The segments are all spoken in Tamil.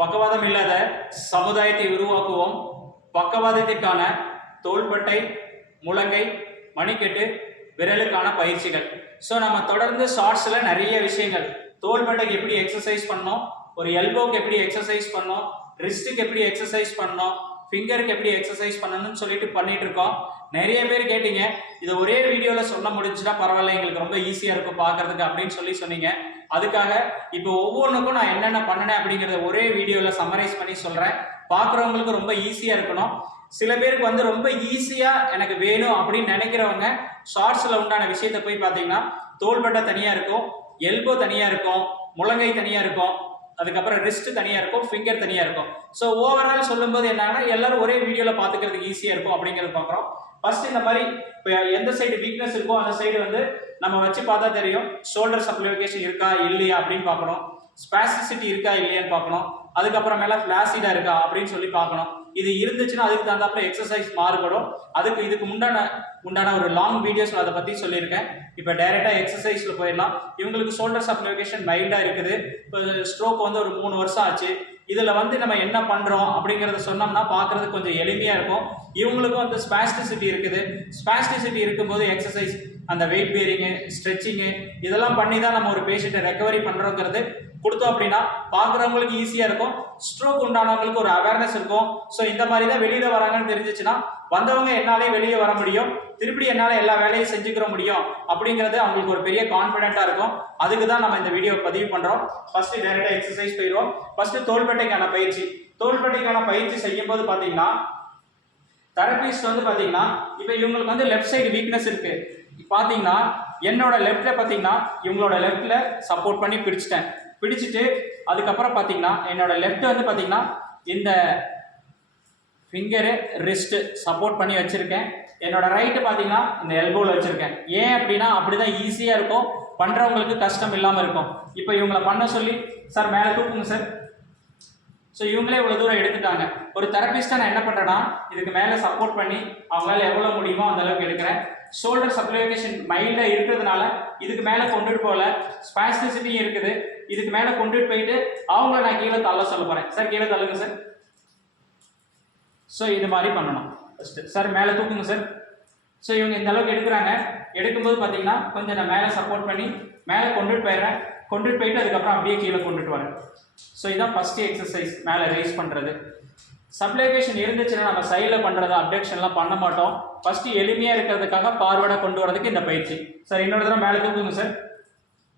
பக்கவாதம் இல்லாத சமுதாயத்தை உருவாக்குவோம். பக்கவாதத்திற்கான தோள்பட்டை முழங்கை மணிக்கட்டு விரலுக்கான பயிற்சிகள். ஸோ நம்ம தொடர்ந்து ஷார்ட்ஸில் நிறைய விஷயங்கள். தோள்பட்டைக்கு எப்படி எக்ஸசைஸ் பண்ணோம்? ஒரு எல்போக்கு எப்படி எக்ஸசைஸ் பண்ணோம்? ரிஸ்ட்டுக்கு எப்படி எக்ஸசைஸ் பண்ணோம்? ஃபிங்கருக்கு எப்படி எக்ஸசைஸ் பண்ணணும்னு சொல்லிட்டு பண்ணிட்டு இருக்கோம். நிறைய பேர் கேட்டீங்க. இது ஒரே வீடியோவில் சொல்ல முடிஞ்சுன்னா பரவாயில்ல எங்களுக்கு ரொம்ப ஈஸியாக இருக்கும் பார்க்கறதுக்கு அப்படின்னு சொல்லி சொன்னீங்க. அதுக்காக இப்போ ஒவ்வொன்றுக்கும் நான் என்னென்ன பண்ணினேன் அப்படிங்கிறத ஒரே வீடியோவில் சம்மரைஸ் பண்ணி சொல்கிறேன் பார்க்குறவங்களுக்கு ரொம்ப ஈஸியாக இருக்கணும். சில பேருக்கு வந்து ரொம்ப ஈஸியாக எனக்கு வேணும் அப்படின்னு நினைக்கிறவங்க ஷார்ட்ஸில் உண்டான விஷயத்தை போய் பார்த்தீங்கன்னா தோள்பட்டை தனியாக இருக்கும் எல்போ தனியாக இருக்கும் முழங்கை தனியாக இருக்கும் அதுக்கப்புறம் ரிஸ்ட் தனியாக இருக்கும் ஃபிங்கர் தனியாக இருக்கும். ஸோ ஓவரால் சொல்லும்போது என்னன்னா எல்லாரும் ஒரே வீடியோவில் பார்த்துக்கிறதுக்கு ஈஸியாக இருக்கும் அப்படிங்கிறது பார்க்குறோம். ஃபர்ஸ்ட் இந்த மாதிரி இப்போ எந்த சைடு வீக்னஸ் இருக்கோ அந்த சைடு வந்து நம்ம வச்சு பார்த்தா தெரியும் ஷோல்டர் சப்ளிஃபிகேஷன் இருக்கா இல்லையா அப்படின்னு பார்க்கணும். ஸ்பேசிசிட்டி இருக்கா இல்லையான்னு பார்க்கணும். அதுக்கப்புறமேல ஃபிளாசிடா இருக்கா அப்படின்னு சொல்லி பார்க்கணும். இது இருந்துச்சுன்னா அதுக்கு தகுந்தாப்புல எக்ஸசைஸ் மாறுபடும். அதுக்கு இதுக்கு முண்டான உண்டான ஒரு லாங் வீடியோஸ் அதை பற்றி சொல்லியிருக்கேன். இப்போ டைரெக்டாக எக்ஸசைஸில் போயிடலாம். இவங்களுக்கு ஷோல்டர் சப்ளிஃபிகேஷன் மைல்டாக இருக்குது. இப்போ ஸ்ட்ரோக் வந்து ஒரு மூணு வருஷம் ஆச்சு. இதில் வந்து நம்ம என்ன பண்ணுறோம் அப்படிங்கிறத சொன்னோம்னா பார்க்குறது கொஞ்சம் எளிமையாக இருக்கும். இவங்களுக்கும் வந்து ஸ்பாஸ்டிசிட்டி இருக்குது. ஸ்பாஸ்டிசிட்டி இருக்கும்போது எக்ஸசைஸ் அந்த வெயிட் பேரிங்கு ஸ்ட்ரெச்சிங்கு இதெல்லாம் பண்ணி தான் நம்ம ஒரு பேஷண்ட்டை ரெக்கவரி பண்ணுறோங்கிறது கொடுத்தோம் அப்படின்னா பார்க்குறவங்களுக்கு ஈஸியாக இருக்கும். ஸ்ட்ரோக் உண்டானவங்களுக்கு ஒரு அவேர்னஸ் இருக்கும். ஸோ இந்த மாதிரி தான் வெளியில் வராங்கன்னு தெரிஞ்சிச்சுன்னா வந்தவங்க என்னாலே வெளியே வர முடியும். திருப்பி என்னால் எல்லா வேலையும் செஞ்சுக்கிற முடியும் அப்படிங்கிறது அவங்களுக்கு ஒரு பெரிய கான்ஃபிடென்ட்டாக இருக்கும். அதுக்கு தான் நம்ம இந்த வீடியோ பதிவு பண்ணுறோம் ஃபஸ்ட்டு டேரெக்டாக எக்ஸசைஸ் போயிடுவோம். ஃபஸ்ட்டு தோள்பட்டைக்கான பயிற்சி. தோள்பட்டைக்கான பயிற்சி செய்யும்போது பார்த்தீங்கன்னா தெரபிஸ்ட் வந்து பார்த்தீங்கன்னா இப்போ இவங்களுக்கு வந்து லெஃப்ட் சைடு வீக்னஸ் இருக்குது பார்த்தீங்கன்னா என்னோட லெஃப்டில் பார்த்தீங்கன்னா இவங்களோட லெஃப்டில் சப்போர்ட் பண்ணி பிடிச்சிட்டேன் பிடிச்சிட்டு அதுக்கப்புறம் பார்த்தீங்கன்னா என்னோட லெஃப்ட் வந்து பார்த்தீங்கன்னா இந்த ஃபிங்கரு ரிஸ்ட்டு சப்போர்ட் பண்ணி வச்சுருக்கேன். என்னோட ரைட்டு பார்த்தீங்கன்னா இந்த எல்போவில் வச்சுருக்கேன். ஏன் அப்படின்னா அப்படி தான் ஈஸியாக இருக்கும். பண்ணுறவங்களுக்கு கஷ்டம் இல்லாமல் இருக்கும். இப்போ இவங்களை பண்ண சொல்லி சார் மேலே தூக்குங்க சார். ஸோ இவங்களே இவ்வளோ தூரம் எடுத்துட்டாங்க. ஒரு தெரப்பிஸ்ட்டாக நான் என்ன பண்ணுறேன்னா இதுக்கு மேலே சப்போர்ட் பண்ணி அவங்களால எவ்வளோ முடியுமோ அந்த அளவுக்கு எடுக்கிறேன். ஷோல்டர் சப்ளிகேஷன் மைல்டாக இருக்கிறதுனால இதுக்கு மேலே கொண்டுட்டு போகல. ஸ்பாஸ்டிசிட்டியும் இருக்குது. இதுக்கு மேலே கொண்டுட்டு போயிட்டு அவங்கள நான் கீழே தள்ள சொல்ல போகிறேன் சார் கீழே தள்ளுங்க சார் ஸோ இது மாதிரி பண்ணணும். ஃபஸ்ட்டு சார் மேலே தூக்குங்க சார் ஸோ இவங்க இந்த அளவுக்கு எடுக்கிறாங்க. எடுக்கும்போது பார்த்தீங்கன்னா கொஞ்சம் நான் மேலே சப்போர்ட் பண்ணி மேலே கொண்டுட்டு போயிடுறேன். கொண்டுட்டு போயிட்டு அதுக்கப்புறம் அப்படியே கீழே கொண்டுட்டு வரேன். ஸோ இதான் ஃபஸ்ட்டு எக்ஸசைஸ் மேலே ரைஸ் பண்ணுறது சப்ளிகேஷன் இருந்துச்சுன்னா நம்ம சைடில் பண்ணுறது அப்டேஷன்லாம் பண்ண மாட்டோம். ஃபஸ்ட்டு எளிமையாக இருக்கிறதுக்காக பார்வேர்டாக கொண்டு வரதுக்கு இந்த பயிற்சி. சார் இன்னொரு தடவை மேலே தூக்குங்க சார்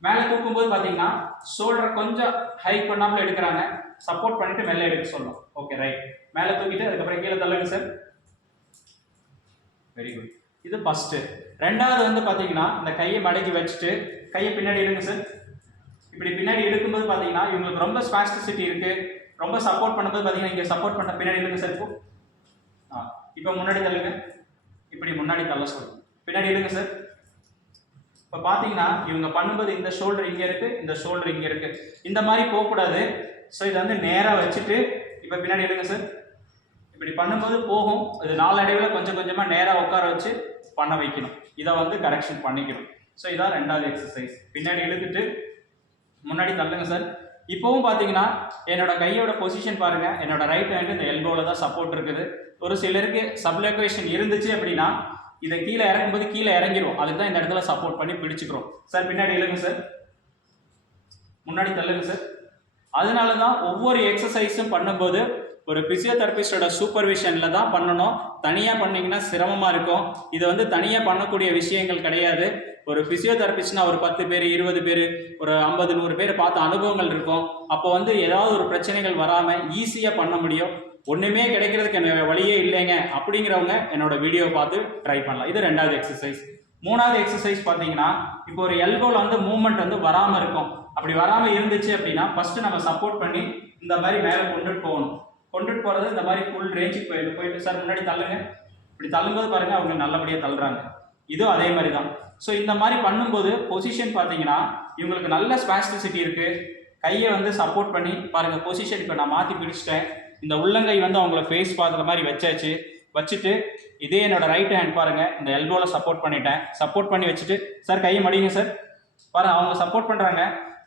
மேலே தூக்கும்போது பார்த்தீங்கன்னா ஷோல்டர் கொஞ்சம் ஹை பண்ணாமல் எடுக்கிறாங்க. சப்போர்ட் பண்ணிட்டு மெல்ல எடுக்க சொல்லணும் ஓகே ரைட் மேலே தூக்கிட்டு அதுக்கப்புறம் கீழே தள்ளுங்க சார் வெரி குட் இது ஃபஸ்ட்டு ரெண்டாவது வந்து பார்த்தீங்கன்னா இந்த கையை மடக்கி வச்சுட்டு கையை பின்னாடி எடுங்க சார் இப்படி பின்னாடி எடுக்கும்போது பார்த்தீங்கன்னா இவங்களுக்கு ரொம்ப ஸ்பாஸ்டிசிட்டி இருக்குது ரொம்ப சப்போர்ட் பண்ணும்போது பார்த்தீங்கன்னா இங்கே சப்போர்ட் பண்ண பின்னாடி இழுங்க சார் இப்போ? ஆ இப்போ முன்னாடி தள்ளுங்க. இப்படி முன்னாடி தள்ள சொல்லுங்க. பின்னாடி இழுங்க சார் இப்போ பார்த்தீங்கன்னா இவங்க பண்ணும்போது இந்த ஷோல்டர் இங்கே இருக்கு இந்த ஷோல்டர் இங்கே இருக்கு. இந்த மாதிரி போகக்கூடாது. ஸோ இதை வந்து நேராக வச்சுட்டு இப்போ பின்னாடி எடுங்க சார் இப்படி பண்ணும்போது போகும். இது நாளடைவில் கொஞ்சம் கொஞ்சமாக நேராக உட்கார வச்சு பண்ண வைக்கணும். இதை வந்து கரெக்ஷன் பண்ணிக்கணும். ஸோ இதான் ரெண்டாவது எக்ஸசைஸ் பின்னாடி இழுத்துட்டு முன்னாடி தள்ளுங்க சார் இப்போவும் பார்த்தீங்கன்னா என்னோட கையோட பொசிஷன் பாருங்க. என்னோட ரைட் ஹேண்டு இந்த எல்போவில் தான் சப்போர்ட் இருக்குது. ஒரு சிலருக்கு சப்ளோகேஷன் இருந்துச்சு அப்படின்னா இதை கீழே இறங்கும்போது கீழே இறங்கிரும். அதுக்கு தான் இந்த இடத்துல சப்போர்ட் பண்ணி பிடிச்சிக்கிறோம். சார் பின்னாடி இழுங்க சார். முன்னாடி தள்ளுங்க சார். அதனால தான் ஒவ்வொரு எக்ஸசைஸும் பண்ணும்போது ஒரு பிசியோதெரபிஸ்டோட சூப்பர்விஷனில் தான் பண்ணணும். தனியாக பண்ணிங்கன்னா சிரமமாக இருக்கும். இது வந்து தனியாக பண்ணக்கூடிய விஷயங்கள் கிடையாது. ஒரு பிசியோதெரபிஸ்ட்னா ஒரு பத்து பேர் இருபது பேர் ஒரு ஐம்பது நூறு பேர் பார்த்த அனுபவங்கள் இருக்கும். அப்போ வந்து ஏதாவது ஒரு பிரச்சனைகள் வராமல் ஈஸியாக பண்ண முடியும். ஒன்றுமே கிடைக்கிறதுக்கு என்ன வழியே இல்லைங்க அப்படிங்கிறவங்க என்னோட வீடியோ பார்த்து ட்ரை பண்ணலாம். இது ரெண்டாவது எக்ஸசைஸ் மூணாவது எக்ஸசைஸ் பார்த்தீங்கன்னா இப்போ ஒரு எல்போவில் வந்து மூவ்மெண்ட் வந்து வராமல் இருக்கும். அப்படி வராமல் இருந்துச்சு அப்படின்னா ஃபஸ்ட்டு நம்ம சப்போர்ட் பண்ணி இந்த மாதிரி மேலே கொண்டுட்டு போகணும். கொண்டுட்டு போகிறது இந்த மாதிரி ஃபுல் ரேஞ்சுக்கு போயிட்டு போயிட்டு சார் முன்னாடி தள்ளுங்க. இப்படி தள்ளும்போது பாருங்கள் அவங்க நல்லபடியாக தள்ளுறாங்க. இதுவும் அதே மாதிரி தான் ஸோ இந்த மாதிரி பண்ணும்போது பொசிஷன் பார்த்தீங்கன்னா இவங்களுக்கு நல்ல ஸ்பாஸ்டிசிட்டி இருக்குது கையை வந்து சப்போர்ட் பண்ணி பாருங்கள் பொசிஷன் இப்போ நான் மாற்றி பிடிச்சிட்டேன். இந்த உள்ளங்கை வந்து அவங்கள ஃபேஸ் பார்க்குற மாதிரி வச்சாச்சு. வச்சுட்டு இதே என்னோட ரைட் ஹேண்ட் பாருங்கள் இந்த எல்போவில் சப்போர்ட் பண்ணிட்டேன். சப்போர்ட் பண்ணி வச்சுட்டு சார் கையை மடிங்க சார் பாருங்கள் அவங்க சப்போர்ட் பண்ணுறாங்க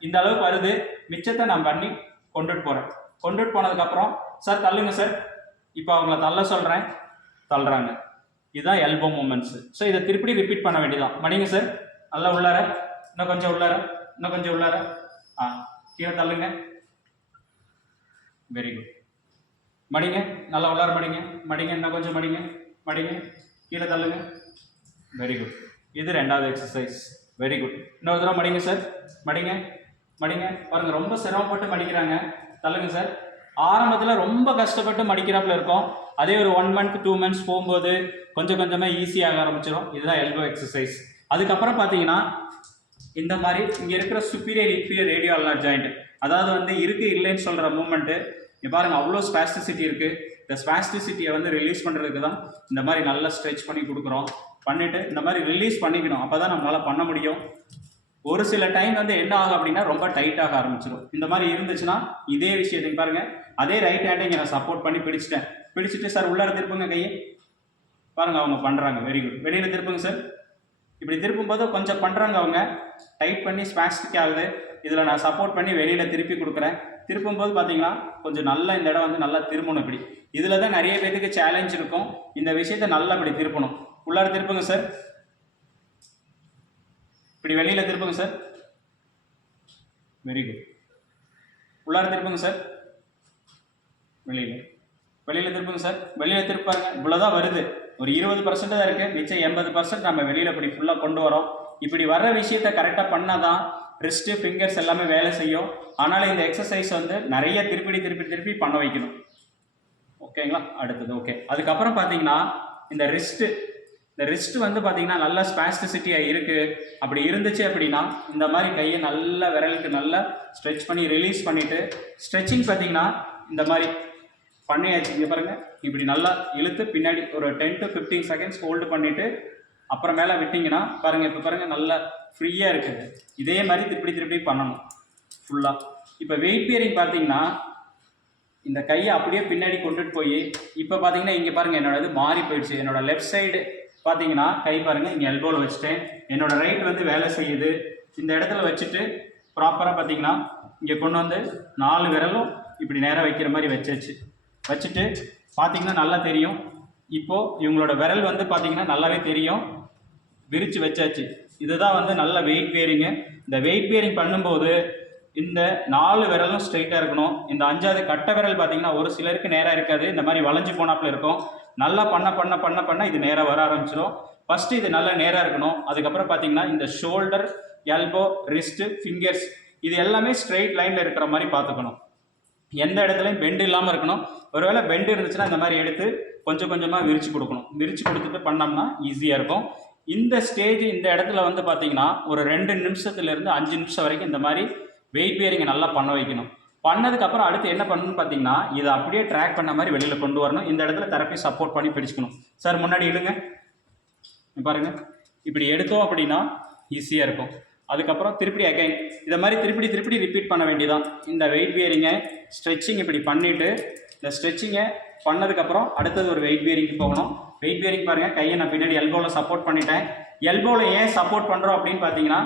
இந்த அளவுக்கு வருது. மிச்சத்தை நான் பண்ணி கொண்டுட்டு போகிறேன் கொண்டுட்டு போனதுக்கப்புறம் சார் தள்ளுங்க சார் இப்போ அவங்கள தள்ள சொல்கிறேன் தள்ளுறாங்க. இதுதான் எல்போ மூமெண்ட்ஸு ஸோ இதை திருப்பி ரிப்பீட் பண்ண வேண்டியதான் மடிங்க சார் நல்லா உள்ளார. இன்னும் கொஞ்சம் உள்ளார. இன்னும் கொஞ்சம் உள்ளார. ஆ கீழே தள்ளுங்க. வெரி குட் மடிங்க. நல்லா உள்ளார மடிங்க. மடிங்க. இன்னும் கொஞ்சம் மடிங்க. மடிங்க. கீழே தள்ளுங்க. வெரி குட் இது ரெண்டாவது எக்ஸசைஸ் வெரி குட் இன்னொரு தடவை மடிங்க சார் மடிங்க. மடிங்க. பாருங்கள் ரொம்ப சிரமப்பட்டு மடிக்கிறாங்க. தள்ளுங்க சார். ஆரம்பத்தில் ரொம்ப கஷ்டப்பட்டு மடிக்கிறாப்புல இருக்கும். அதே ஒரு ஒன் மந்த் டூ மந்த்ஸ் போகும்போது கொஞ்சம் கொஞ்சமாக ஈஸியாக ஆரம்பிச்சிடும் இதுதான் எல்போ எக்ஸசைஸ் அதுக்கப்புறம் பார்த்தீங்கன்னா இந்த மாதிரி இங்கே இருக்கிற superior inferior radio allot joint அதாவது வந்து இருக்கு இல்லைன்னு சொல்கிற மூமெண்ட்டு இங்க பாருங்கள் அவ்வளோ ஸ்பாஸ்டிசிட்டி இருக்குது இந்த ஸ்பாஸ்டிசிட்டியை வந்து ரிலீஸ் பண்ணுறதுக்கு தான் இந்த மாதிரி நல்லா ஸ்ட்ரெச் பண்ணி கொடுக்குறோம். பண்ணிவிட்டு இந்த மாதிரி ரிலீஸ் பண்ணிக்கணும். அப்போ தான் நம்மளால் பண்ண முடியும். ஒரு சில டைம் வந்து என்ன ஆகும் அப்படின்னா ரொம்ப டைட்டாக ஆரம்பிச்சிடும் இந்த மாதிரி இருந்துச்சுன்னா இதே விஷயத்தையும் பாருங்க. அதே ரைட் ஹேண்டை இங்கே நான் சப்போர்ட் பண்ணி பிடிச்சிட்டேன். பிடிச்சிட்டு சார் உள்ளார திருப்புங்க கையை. பாருங்க அவங்க பண்ணுறாங்க வெரி குட் வெளியில் திருப்புங்க சார் இப்படி திருப்பும்போது கொஞ்சம் பண்ணுறாங்க அவங்க. டைட் பண்ணி ஸ்பாஸ்டிக் ஆகுது. இதில் நான் சப்போர்ட் பண்ணி வெளியில் திருப்பி கொடுக்குறேன். திருப்பும்போது பார்த்தீங்கன்னா கொஞ்சம் நல்லா இந்த இடம் வந்து நல்லா திரும்பணும் இப்படி. இதில் தான் நிறைய பேருக்கு சேலஞ்ச் இருக்கும். இந்த விஷயத்தை நல்லா இப்படி திருப்பணும். உள்ளார திருப்புங்க சார் இப்படி வெளியில் திருப்புங்க சார் வெரி குட் உள்ளார திருப்புங்க சார் வெளியில். வெளியில் திருப்புங்க சார் வெளியில் திருப்பாங்க இவ்வளோதான் வருது. ஒரு இருபது பர்சன்ட் தான் இருக்குது மிச்சம் எண்பது பர்சன்ட் நம்ம வெளியில் இப்படி ஃபுல்லாக கொண்டு வரோம். இப்படி வர்ற விஷயத்த கரெக்டாக பண்ணால் தான் ரிஸ்ட்டு ஃபிங்கர்ஸ் எல்லாமே வேலை செய்யும். ஆனாலும் இந்த எக்ஸசைஸ் வந்து நிறைய திருப்பி திருப்பி திருப்பி பண்ண வைக்கணும். ஓகேங்களா அடுத்தது ஓகே அதுக்கப்புறம் பார்த்தீங்கன்னா இந்த ரிஸ்ட்டு இந்த ரிஸ்ட் வந்து பார்த்தீங்கன்னா நல்லா ஸ்பாஸ்டிசிட்டியாக இருக்குது அப்படி இருந்துச்சு அப்படின்னா இந்த மாதிரி கையை நல்லா விரலுக்கு நல்லா ஸ்ட்ரெச் பண்ணி ரிலீஸ் பண்ணிவிட்டு ஸ்ட்ரெச்சிங் பார்த்தீங்கன்னா இந்த மாதிரி பண்ணியாச்சு. இங்கே பாருங்கள் இப்படி நல்லா இழுத்து பின்னாடி ஒரு ten to fifteen seconds hold பண்ணிவிட்டு அப்புறமேல விட்டிங்கன்னா பாருங்கள் இப்போ பாருங்கள் நல்லா ஃப்ரீயாக இருக்குது. இதே மாதிரி திருப்பி திருப்பி பண்ணணும். ஃபுல்லாக இப்போ வெயிட் பியரிங் பார்த்தீங்கன்னா இந்த கையை அப்படியே பின்னாடி கொண்டுட்டு போய் இப்போ பார்த்தீங்கன்னா இங்கே பாருங்கள் என்னோட இது மாறி போயிடுச்சு. என்னோட லெஃப்ட் சைடு பார்த்தீங்கன்னா கை பாருங்கள் இங்கே எல்போவில் வச்சுட்டேன். என்னோடய ரைட் வந்து வேலை செய்யுது. இந்த இடத்துல வச்சுட்டு ப்ராப்பராக பார்த்தீங்கன்னா இங்கே கொண்டு வந்து நாலு விரலும் இப்படி நேராக வைக்கிற மாதிரி வச்சாச்சு. வச்சுட்டு பார்த்தீங்கன்னா நல்லா தெரியும். இப்போது இவங்களோட விரல் வந்து பார்த்தீங்கன்னா நல்லாவே தெரியும். விரித்து வச்சாச்சு. இதுதான் வந்து நல்ல வெயிட் பேரிங்கு இந்த வெயிட் பேரிங் பண்ணும்போது இந்த நாலு விரலும் ஸ்ட்ரைட்டாக இருக்கணும். இந்த அஞ்சாவது கட்டை விரல் பார்த்தீங்கன்னா ஒரு சிலருக்கு நேராக இருக்காது. இந்த மாதிரி வளைஞ்சு போனாப்புல இருக்கும். நல்லா பண்ண பண்ண பண்ண பண்ண இது நேராக வர ஆரம்பிச்சிடும் ஃபஸ்ட்டு இது நல்லா நேராக இருக்கணும். அதுக்கப்புறம் பார்த்தீங்கன்னா இந்த ஷோல்டர் எல்போ ரிஸ்ட்டு ஃபிங்கர்ஸ் இது எல்லாமே ஸ்ட்ரெயிட் லைனில் இருக்கிற மாதிரி பார்த்துக்கணும். எந்த இடத்துலையும் பெண்டு இல்லாமல் இருக்கணும். ஒருவேளை பெண்டு இருந்துச்சுன்னா இந்த மாதிரி எடுத்து கொஞ்சம் கொஞ்சமாக விரிச்சு கொடுக்கணும். விரிச்சு கொடுத்துட்டு பண்ணோம்னா ஈஸியாக இருக்கும். இந்த ஸ்டேஜ் இந்த இடத்துல வந்து பார்த்தீங்கன்னா ஒரு ரெண்டு நிமிஷத்துலேருந்து அஞ்சு நிமிஷம் வரைக்கும் இந்த மாதிரி வெயிட் பேரிங்கை நல்லா பண்ண வைக்கணும். பண்ணதுக்கப்புறம் அடுத்து என்ன பண்ணணும்னு பார்த்தீங்கன்னா இதை அப்படியே ட்ராக் பண்ண மாதிரி வெளியில் கொண்டு வரணும். இந்த இடத்துல தெரப்பி சப்போர்ட் பண்ணி பிடிச்சிக்கணும். சார் முன்னாடி இழுங்க. பாருங்கள் பாருங்க. இப்படி எடுத்தோம் அப்படின்னா ஈஸியாக இருக்கும். அதுக்கப்புறம் திருப்பி அகைன் இதை மாதிரி திருப்பி திருப்பி ரிப்பீட் பண்ண வேண்டியதான் இந்த வெயிட் பியரிங்கை ஸ்ட்ரெச்சிங் இப்படி பண்ணிவிட்டு இந்த ஸ்ட்ரெச்சிங்கை பண்ணதுக்கப்புறம் அடுத்தது ஒரு வெயிட் பியரிங்க்கு போகணும். வெயிட் பியரிங் பாருங்கள் கையை நான் பின்னாடி எல்போவில் சப்போர்ட் பண்ணிட்டேன். எல்போவில் ஏன் சப்போர்ட் பண்ணுறோம் அப்படின்னு பார்த்தீங்கன்னா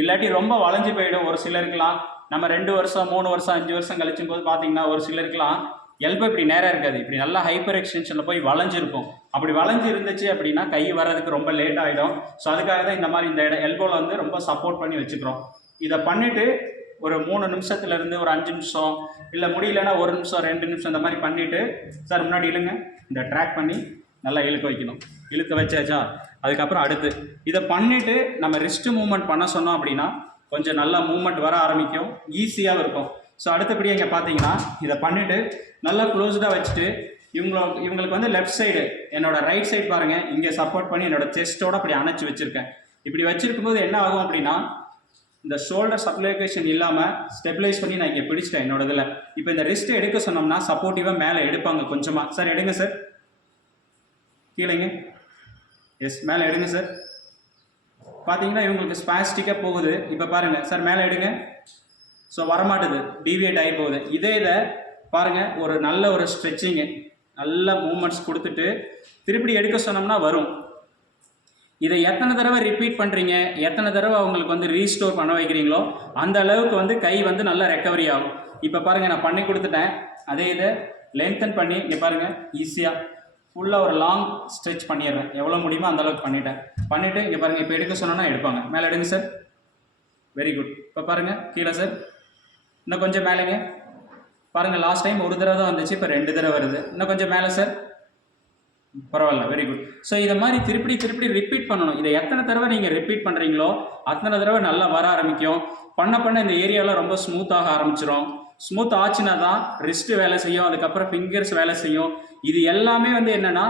இல்லாட்டி ரொம்ப வளைஞ்சு போயிடும். ஒரு சிலருக்குலாம் நம்ம ரெண்டு வருஷம் மூணு வருஷம் அஞ்சு வருஷம் கழிச்சும் போது பார்த்தீங்கன்னா ஒரு சிலருக்குலாம் எல்போ இப்படி நேராக இருக்காது. இப்படி நல்லா ஹைப்பர் எக்ஸ்டென்ஷனில் போய் வளைஞ்சிருக்கும் அப்படி வளைஞ்சு இருந்துச்சு அப்படின்னா கை வர்றதுக்கு ரொம்ப லேட் ஆகிடும் ஸோ அதுக்காக தான் இந்த மாதிரி இந்த இடம் எல்போவில் வந்து ரொம்ப சப்போர்ட் பண்ணி வச்சுக்கிறோம். இதை பண்ணிவிட்டு ஒரு மூணு நிமிஷத்துலேருந்து ஒரு அஞ்சு நிமிஷம் இல்லை முடியலன்னா ஒரு நிமிஷம் ரெண்டு நிமிஷம் இந்த மாதிரி பண்ணிவிட்டு சார் முன்னாடி இழுங்க. இந்த ட்ராக் பண்ணி நல்லா இழுக்க வைக்கணும். இழுக்க வச்சாச்சா? அதுக்கப்புறம் அடுத்து. இதை பண்ணிவிட்டு நம்ம ரிஸ்ட் மூமெண்ட் பண்ண சொன்னோம் அப்படின்னா கொஞ்சம் நல்லா மூமெண்ட் வர ஆரம்பிக்கும். ஈஸியாக இருக்கும். ஸோ அடுத்தபடி இங்கே பார்த்தீங்கன்னா இதை பண்ணிவிட்டு நல்லா க்ளோஸ்டாக வச்சுட்டு இவங்கள இவங்களுக்கு வந்து லெஃப்ட் சைடு என்னோட ரைட் சைடு பாருங்கள் இங்கே சப்போர்ட் பண்ணி என்னோட செஸ்ட்டோட அப்படி அணைச்சி வச்சுருக்கேன். இப்படி வச்சிருக்கும்போது என்ன ஆகும் அப்படின்னா இந்த ஷோல்டர் சப்ளிகேஷன் இல்லாமல் ஸ்டெபிலைஸ் பண்ணி நான் இங்கே பிடிச்சிட்டேன் என்னோட இதில். இப்போ இந்த ரிஸ்ட்டை எடுக்க சொன்னோம்னா சப்போர்ட்டிவாக மேலே எடுப்பாங்க கொஞ்சமாக சார் எடுங்க சார் கீழேங்க. எஸ் மேலே எடுங்க சார் பார்த்தீங்கன்னா இவங்களுக்கு ஸ்பாஸ்டிக்காக போகுது. இப்போ பாருங்கள் சார் மேலே எடுங்க. ஸோ வரமாட்டுது. டீவியேட் ஆகி போகுது. இதே இதை பாருங்கள் ஒரு நல்ல ஒரு ஸ்ட்ரெச்சிங்கு நல்ல மூமெண்ட்ஸ் கொடுத்துட்டு திருப்பி எடுக்க சொன்னோம்னா வரும். இதை எத்தனை தடவை ரிப்பீட் பண்ணுறீங்க எத்தனை தடவை அவங்களுக்கு வந்து ரீஸ்டோர் பண்ண வைக்கிறீங்களோ அந்த அளவுக்கு வந்து கை வந்து நல்லா ரெக்கவரி ஆகும். இப்போ பாருங்கள் நான் பண்ணி கொடுத்துட்டேன். அதே இதை லென்த்தன் பண்ணி இங்கே பாருங்கள் ஈஸியாக ஃபுல்லாக ஒரு லாங் ஸ்ட்ரெச் பண்ணிடுறேன். எவ்வளோ முடியுமோ அந்தளவுக்கு பண்ணிட்டேன். பண்ணிவிட்டு இங்கே பாருங்கள் இப்போ எடுக்க சொன்னோன்னா எடுப்பாங்க. மேலே எடுங்க சார் வெரி குட் இப்போ பாருங்கள் கீழே சார் இன்னும் கொஞ்சம் மேலேங்க. பாருங்கள் லாஸ்ட் டைம் ஒரு தடவை தான் வந்துச்சு இப்போ ரெண்டு தடவை வருது. இன்னும் கொஞ்சம் மேலே சார் பரவாயில்ல வெரி குட் ஸோ இதை மாதிரி திருப்பி திருப்பி ரிப்பீட் பண்ணணும். இதை எத்தனை தடவை நீங்கள் ரிப்பீட் பண்ணுறீங்களோ அத்தனை தடவை நல்லா வர ஆரம்பிக்கும். பண்ண பண்ண இந்த ஏரியாவில் ரொம்ப ஸ்மூத்தாக ஆரம்பிச்சிடும் ஸ்மூத் ஆச்சுன்னா தான் ரிஸ்ட்டு வேலை செய்யும் அதுக்கப்புறம் ஃபிங்கர்ஸ் வேலை செய்யும். இது எல்லாமே வந்து என்னென்னா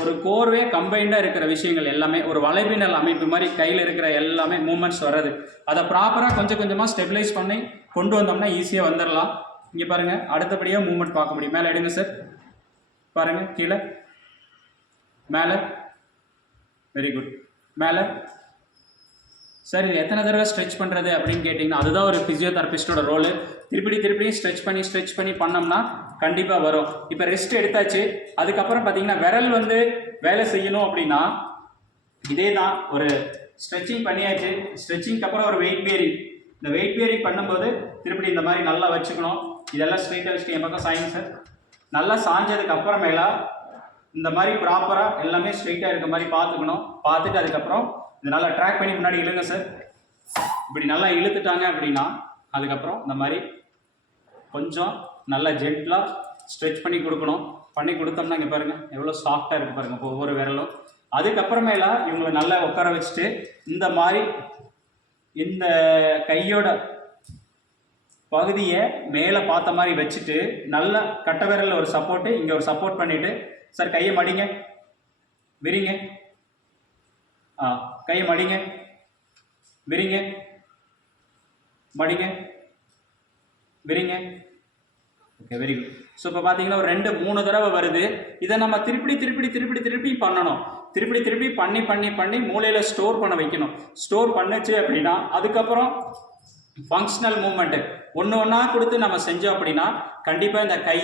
ஒரு கோர்வே கம்பைண்டாக இருக்கிற விஷயங்கள் எல்லாமே ஒரு வளைவினல் அமைப்பு மாதிரி கையில் இருக்கிற எல்லாமே மூமெண்ட்ஸ் வர்றது. அதை ப்ராப்பராக கொஞ்சம் கொஞ்சமாக ஸ்டெபிலைஸ் பண்ணி கொண்டு வந்தோம்னா ஈஸியாக வந்துடலாம் இங்கே பாருங்கள் அடுத்தபடியாக மூமெண்ட் பார்க்க முடியும். மேலே எடுங்க சார் பாருங்கள் கீழே. மேலே. வெரி குட் மேலே. சார் இது எத்தனை தடவை ஸ்ட்ரெச் பண்ணுறது அப்படின்னு கேட்டிங்கன்னா அதுதான் ஒரு ஃபிசியோதெரபிஸ்டோட ரோலு திருப்பி திருப்பி ஸ்ட்ரெச் பண்ணி ஸ்ட்ரெச் பண்ணி பண்ணோம்னா கண்டிப்பாக வரும். இப்போ ரெஸ்ட் எடுத்தாச்சு. அதுக்கப்புறம் பார்த்தீங்கன்னா விரல் வந்து வேலை செய்யணும் அப்படின்னா இதே தான் ஒரு ஸ்ட்ரெச்சிங் பண்ணியாச்சு. ஸ்ட்ரெச்சிங்க்கு அப்புறம் ஒரு வெயிட் பேரிங் இந்த வெயிட் பேரிங் பண்ணும்போது திருப்பி இந்த மாதிரி நல்லா வச்சுக்கணும். இதெல்லாம் ஸ்ட்ரெயிட்டாக வச்சுட்டு என் பக்கம் சாய்ங்க சார். நல்லா சாஞ்சதுக்கு அப்புறமேலா இந்த மாதிரி ப்ராப்பராக எல்லாமே ஸ்ட்ரெயிட்டாக இருக்க மாதிரி பார்த்துக்கணும். பார்த்துட்டு அதுக்கப்புறம் இது நல்லா ட்ராக் பண்ணி முன்னாடி இழுங்க சார் இப்படி நல்லா இழுத்துட்டாங்க அப்படின்னா அதுக்கப்புறம் இந்த மாதிரி கொஞ்சம் நல்லா ஜென்ட்லாக ஸ்ட்ரெச் பண்ணி கொடுக்கணும். பண்ணி கொடுத்தோம்னா இங்கே பாருங்கள் எவ்வளோ சாஃப்டாக இருக்குது பாருங்கள் இப்போ ஒவ்வொரு விரலும். அதுக்கப்புறமேலா இவங்களை நல்லா உட்கார வச்சுட்டு இந்த மாதிரி இந்த கையோட பகுதியை மேலே பார்த்த மாதிரி வச்சுட்டு நல்லா கட்ட விரலில் ஒரு சப்போர்ட்டு இங்கே ஒரு சப்போர்ட் பண்ணிவிட்டு சார் கையை மடிங்க விரிங்க. ஆ கையை மடிங்க. விரிங்க. மடிங்க. விரிங்க. ஓகே வெரி குட் ஸோ இப்போ பார்த்தீங்கன்னா ஒரு ரெண்டு மூணு தடவை வருது. இதை நம்ம திருப்பி திருப்பி திருப்பி திருப்பி பண்ணணும். திருப்பி திருப்பி பண்ணி பண்ணி பண்ணி மூளையில் ஸ்டோர் பண்ண வைக்கணும். ஸ்டோர் பண்ணுச்சு அப்படின்னா அதுக்கப்புறம் ஃபங்க்ஷனல் மூமெண்ட்டு ஒன்று ஒன்றா கொடுத்து நம்ம செஞ்சோம் அப்படின்னா கண்டிப்பாக இந்த கை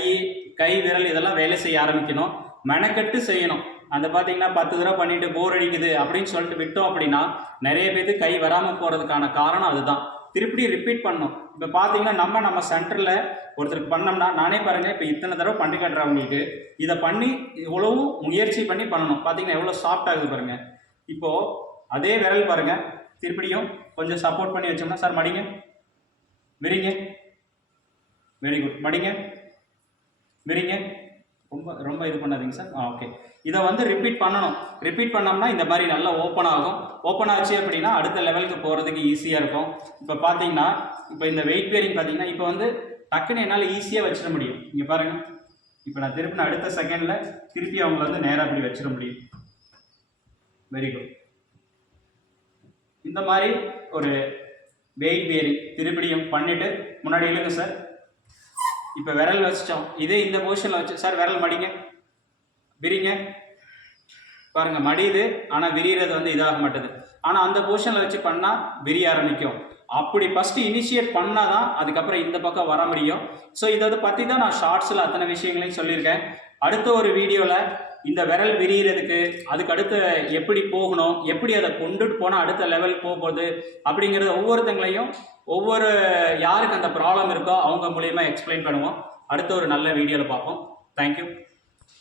கை விரல் இதெல்லாம் வேலை செய்ய ஆரம்பிக்கணும். மெனக்கட்டு செய்யணும். அந்த பார்த்தீங்கன்னா பத்து தடவை பண்ணிட்டு போர் அடிக்குது அப்படின்னு சொல்லிட்டு விட்டோம் அப்படின்னா நிறைய பேருக்கு கை வராமல் போகிறதுக்கான காரணம் அதுதான். திருப்பி ரிப்பீட் பண்ணணும். இப்போ பார்த்தீங்கன்னா நம்ம நம்ம சென்டரில் ஒருத்தருக்கு பண்ணோம்னா நானே பாருங்கள் இப்போ இத்தனை தடவை பண்ணி காட்டுறேன் உங்களுக்கு. இதை பண்ணி இவ்வளவும் முயற்சி பண்ணி பண்ணணும். பார்த்தீங்கன்னா எவ்வளோ சாஃப்ட் ஆகுது பாருங்கள் இப்போது அதே விரல் பாருங்கள் திருப்படியும் கொஞ்சம் சப்போர்ட் பண்ணி வச்சோம்னா சார் மடிங்க. விரிங்க. வெரி குட் மடிங்க. விரிங்க. ரொம்ப ரொம்ப இது பண்ணாதீங்க சார். ஆ ஓகே இதை வந்து ரிப்பீட் பண்ணணும். ரிப்பீட் பண்ணோம்னா இந்த மாதிரி நல்லா ஓப்பன் ஆகும். ஓப்பன் ஆச்சு அப்படின்னா அடுத்த லெவலுக்கு போகிறதுக்கு ஈஸியாக இருக்கும். இப்போ பார்த்தீங்கன்னா இப்போ இந்த வெயிட் பேரிங் பார்த்தீங்கன்னா இப்போ வந்து டக்குன்னு என்னால் ஈஸியாக வச்சிட முடியும். இங்கே பாருங்கள் இப்போ நான் திருப்பின அடுத்த செகண்டில் திருப்பி அவங்கள வந்து நேராக அப்படி வச்சிட முடியும். வெரி குட் இந்த மாதிரி ஒரு வெயிட் பேரிங் திருப்பிடியும் பண்ணிவிட்டு முன்னாடி இழுங்க சார். இப்போ விரல் வச்சிட்டோம். இதே இந்த பொசிஷனில் வச்சு சார் விரல் மடிங்க. விரிங்க. பாருங்க மடியுது. ஆனால் விரிகிறது வந்து இதாக மாட்டுது. ஆனால் அந்த பொசிஷனில் வச்சு பண்ணால் விரிய ஆரம்பிக்கும். அப்படி ஃபஸ்ட்டு இனிஷியேட் பண்ணால் தான் அதுக்கப்புறம் இந்த பக்கம் வர முடியும். ஸோ இதை பற்றி தான் நான் ஷார்ட்ஸில் அத்தனை விஷயங்களையும் சொல்லியிருக்கேன். அடுத்த ஒரு வீடியோவில் இந்த விரல் விரிகிறதுக்கு அதுக்கு அடுத்து எப்படி போகணும் எப்படி அதை கொண்டுட்டு போனால் அடுத்த லெவல் போகுது அப்படிங்கிறத ஒவ்வொருத்தங்களையும் ஒவ்வொரு யாருக்கு அந்த ப்ராப்ளம் இருக்கோ அவங்க மூலியமாக எக்ஸ்பிளைன் பண்ணுவோம். அடுத்த ஒரு நல்ல வீடியோவில் பார்ப்போம். தேங்க்யூ